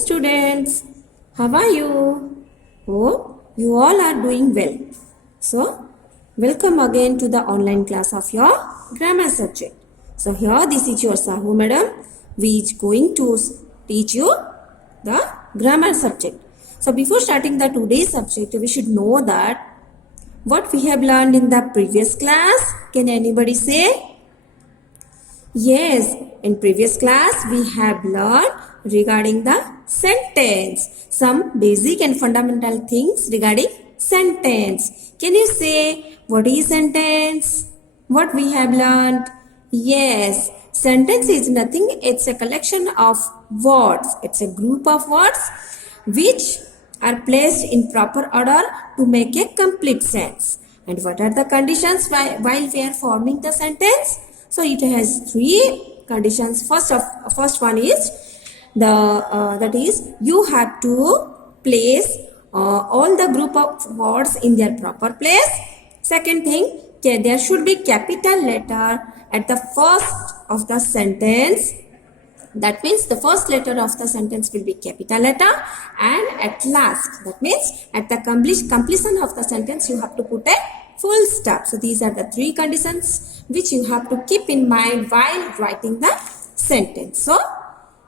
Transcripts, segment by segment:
students, how are you? Hope you all are doing well. So, welcome again to the online class of your grammar subject. So, here this is your Sahu madam, which is going to teach you the grammar subject. So, before starting the today's subject, we should know that what we have learned in the previous class. Can anybody say? Yes, in previous class we have learned regarding the sentence, some basic and fundamental things regarding sentence. Can you say what is sentence? What we have learned? Yes, sentence is nothing, it's a collection of words. It's a group of words which are placed in proper order to make a complete sense. And what are the conditions while we are forming the sentence? So it has three conditions. First one is that is you have to place all the group of words in their proper place. Second thing, there should be capital letter at the first of the sentence. That means the first letter of the sentence will be capital letter, and at last, that means at the completion of the sentence you have to put a full stop. So these are the three conditions which you have to keep in mind while writing the sentence. So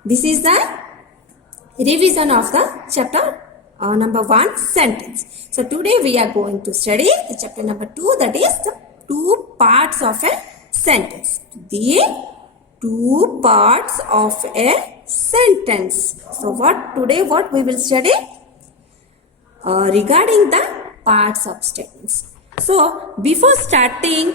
this is the revision of the chapter number 1, sentence. So today we are going to study the chapter number 2, that is the two parts of a sentence. The two parts of a sentence. So today we will study regarding the parts of statements. So before starting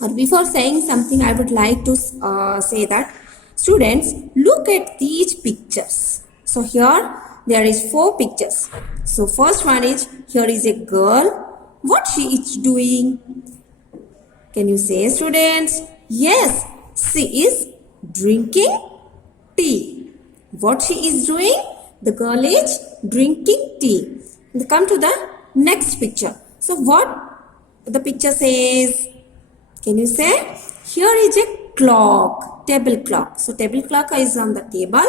or before saying something, I would like to say that students, look at these pictures. So here there is 4 pictures. So first one is, here is a girl. What she is doing? Can you say, students? Yes, she is drinking tea. What she is doing? The girl is drinking tea. Come to the next picture. So what the picture says? Can you say? Here is a clock, table clock. So table clock is on the table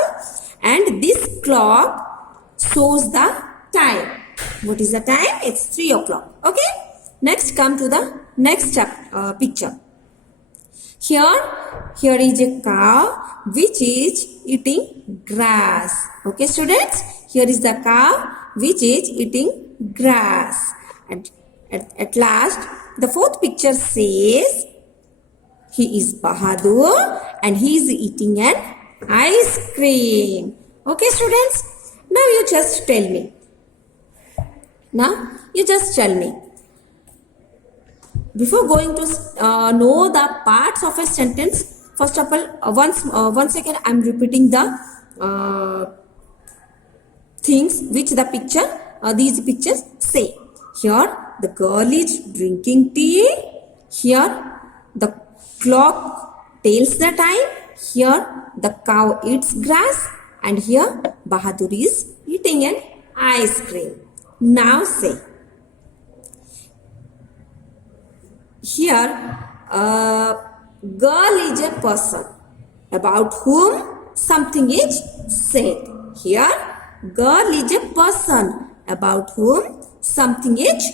and this clock shows the time. What is the time? It's 3 o'clock. Okay. Next, come to the next picture. Here is a cow which is eating grass. Okay, students? Here is the cow which is eating grass. And at last, the 4th picture says, he is Bahadur and he is eating an ice cream. Okay, students? Now you just tell me. Before going to know the parts of a sentence, first of all, once again, I am repeating the things which the picture, these pictures say. Here, the girl is drinking tea. Here, the clock tells the time. Here, the cow eats grass. And here, Bahadur is eating an ice cream. Now say. Here, girl is a person about whom something is said. Here, girl is a person about whom something is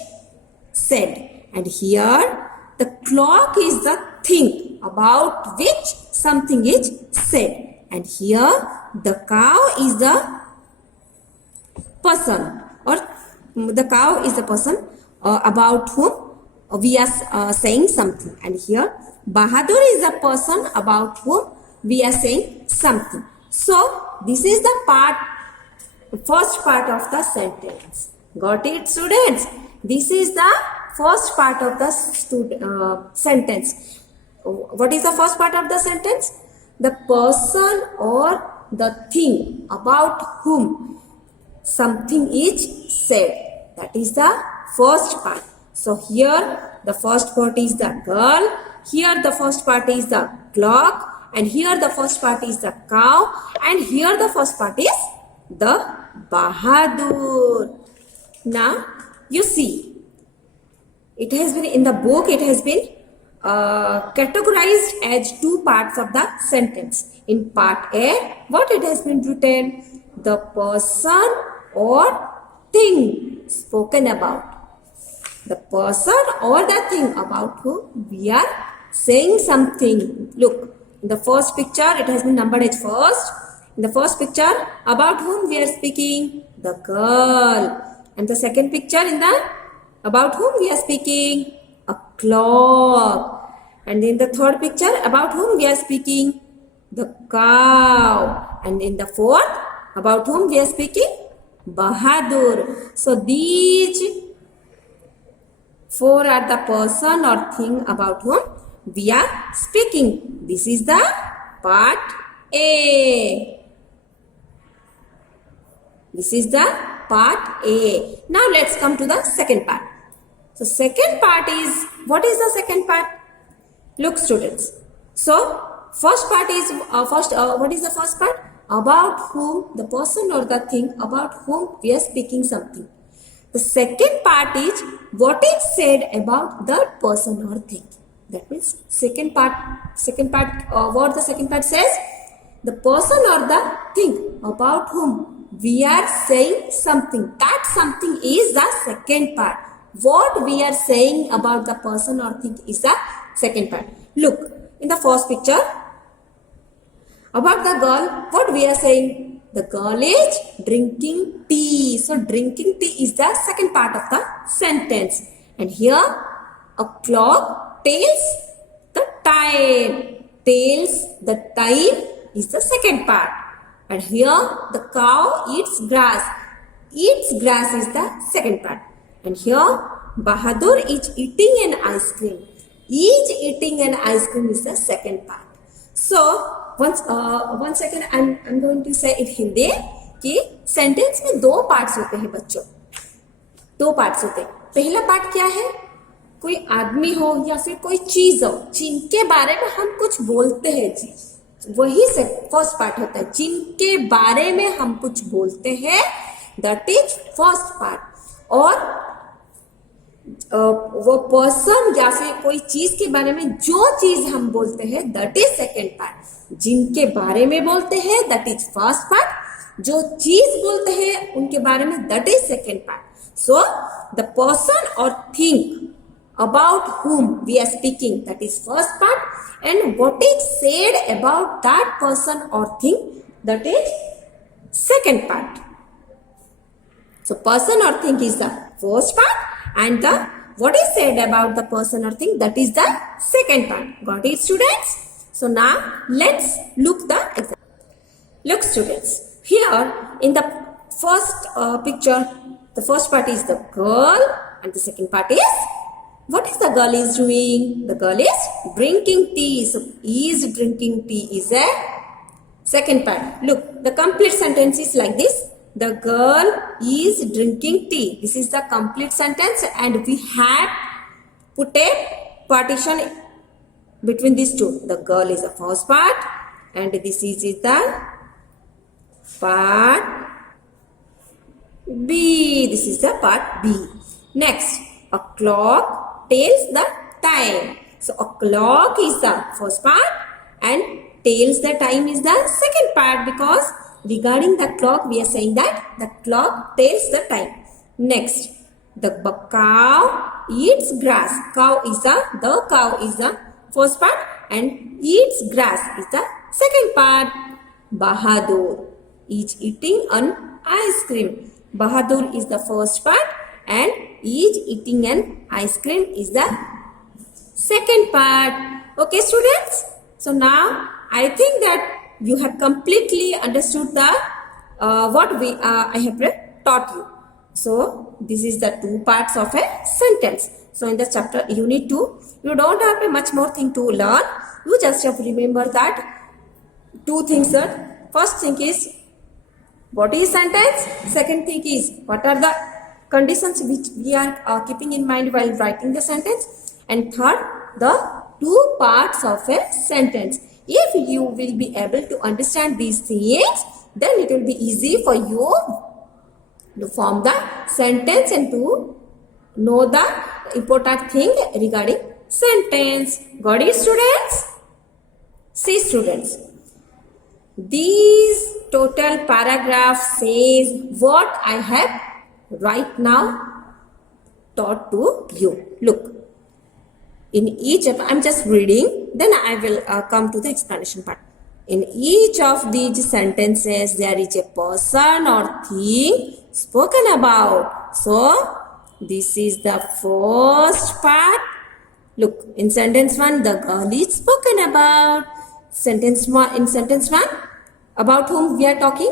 said. And here, the clock is the thing about which something is said. And here, the cow is the person, or the cow is the person about whom we are saying something. And here, Bahadur is the person about whom we are saying something. So, this is the first part of the sentence. Got it, students? This is the first part of the sentence. What is the first part of the sentence? The person or the thing about whom something is said. That is the first part. So here the first part is the girl. Here the first part is the clock. And here the first part is the cow. And here the first part is the Bahadur. Now you see, it has been in the book, it has been categorized as two parts of the sentence. In part A, what it has been written? The person or thing spoken about. The person or the thing about whom we are saying something. Look, in the first picture, it has been numbered as first. In the first picture, about whom we are speaking? The girl. And the second picture, about whom we are speaking? A clock. And in the third picture, about whom we are speaking? The cow. And in the fourth, about whom we are speaking? Bahadur. So these four are the person or thing about whom we are speaking. This is the part A. This is the part A. Now let's come to the second part. So second part is, what is the second part? Look students. So first part is, what is the first part? About whom, the person or the thing about whom we are speaking something. The second part is what is said about that person or thing. That means second part, what the second part says? The person or the thing about whom we are saying something. That something is the second part. What we are saying about the person or thing is the second part. Look, in the first picture, about the girl, what we are saying? The girl is drinking tea. So drinking tea is the second part of the sentence. And here a clock tells the time. Tells the time is the second part. And here the cow eats grass. Eats grass is the second part. And here Bahadur is eating an ice cream. Is eating an ice cream is the second part. So one second I'm going to say in Hindi कि sentence में दो parts होते हैं बच्चों. दो parts होते हैं. पहला पार्ट क्या है? कोई आदमी हो या फिर कोई चीज हो जिनके बारे में हम कुछ बोलते हैं जी, वही से फर्स्ट पार्ट होता है. जिनके बारे में हम कुछ बोलते हैं, दैट इज फर्स्ट पार्ट. और वो पर्सन या फिर कोई चीज के बारे में जो चीज हम बोलते हैं, दैट इज सेकेंड पार्ट. जिनके बारे में बोलते हैं, दैट इज फर्स्ट पार्ट. जो चीज बोलते हैं उनके बारे में, that is second part. So the person और thing about whom we are speaking, that is first part, and what is said about that person or thing, that is second part. So person or thing is the first part, and the what is said about the person or thing, that is the second part. Got it students? So now let's look the example. Look students, here in the first picture, the first part is the girl and the second part is, what is the girl is doing? The girl is drinking tea. So is drinking tea is a second part. Look, the complete sentence is like this. The girl is drinking tea. This is the complete sentence, and we have put a partition between these two. The girl is the first part and this is the part B. This is the part B. Next, a clock tells the time. So a clock is the first part and tells the time is the second part, because regarding the clock we are saying that the clock tells the time. Next, the cow eats grass. Cow is the first part and eats grass is the second part. Bahadur is eating an ice cream. Bahadur is the first part and is eating an ice cream is the second part. Okay students, so now I think that you have completely understood the what I have taught you. So this is the two parts of a sentence. So in the chapter unit 2, you don't have much more thing to learn. You just have to remember that two things. That first thing is what is sentence. Second thing is what are the conditions which we are keeping in mind while writing the sentence. And third, the two parts of a sentence. If you will be able to understand these things, then it will be easy for you to form the sentence and to know the important thing regarding sentence. Got it, students? See, students, these total paragraph says what I have right now taught to you. Look, in each of, I'm just reading, then I will come to the explanation part. In each of these sentences, there is a person or thing spoken about. So, this is the first part. Look, in sentence 1, the girl is spoken about. In sentence 1, about whom we are talking?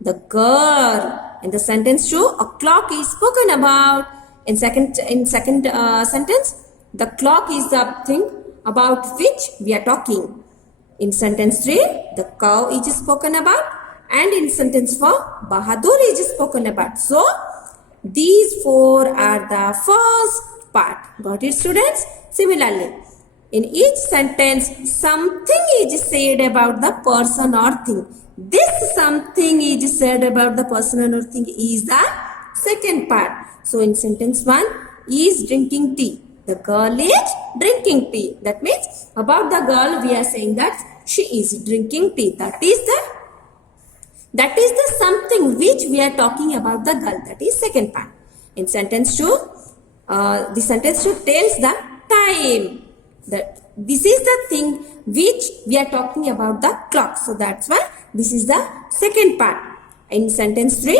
The girl. In the sentence 2, a clock is spoken about. In second sentence, the clock is the thing about which we are talking. In sentence 3, the cow is spoken about. And in sentence 4, Bahadur is spoken about. So, these 4 are the first part. Got it, students? Similarly, in each sentence, something is said about the person or thing. This something is said about the person or thing is the second part. So, in sentence 1, is drinking tea. The girl is drinking tea. That means about the girl we are saying that she is drinking tea. That is the something which we are talking about the girl. That is second part. In sentence 2, the sentence 2 tells the time. That this is the thing which we are talking about the clock. So that's why this is the second part. In sentence 3,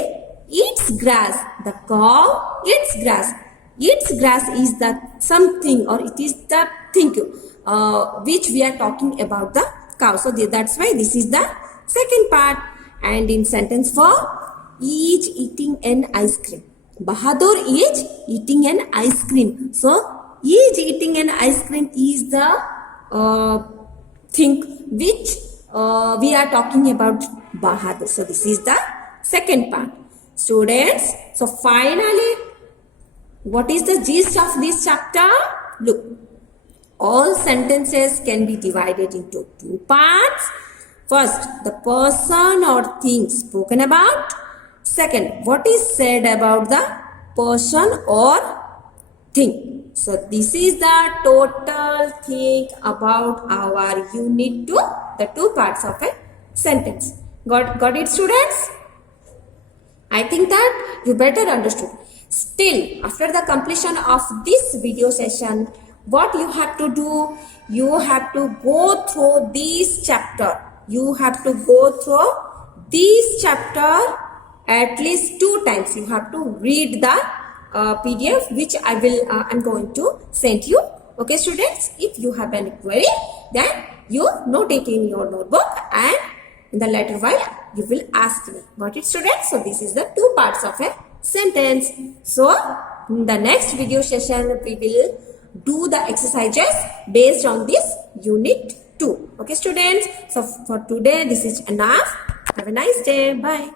eats grass. The cow eats grass. Eats grass is the something or it is the thing which we are talking about the cow. So that's why this is the second part. And in sentence 4, is eating an ice cream. Bahadur is eating an ice cream. So is eating an ice cream is the thing which we are talking about Bahadur. So this is the second part. Students, so finally, what is the gist of this chapter? Look, all sentences can be divided into 2 parts. First, the person or thing spoken about. Second, what is said about the person or thing. So, this is the total thing about our Unit 2, the 2 parts of a sentence. Got it, students? I think that you better understood. Still, after the completion of this video session, what you have to do? You have to go through this chapter. You have to go through this chapter at least 2 times. You have to read the PDF which I'm going to send you. Okay, students, if you have any query, then you note it in your notebook and in the later while you will ask me. Got it, students? So this is the 2 parts of a sentence. So in the next video session we will do the exercises based on this Unit 2. Okay, students? So for today this is enough. Have a nice day. Bye.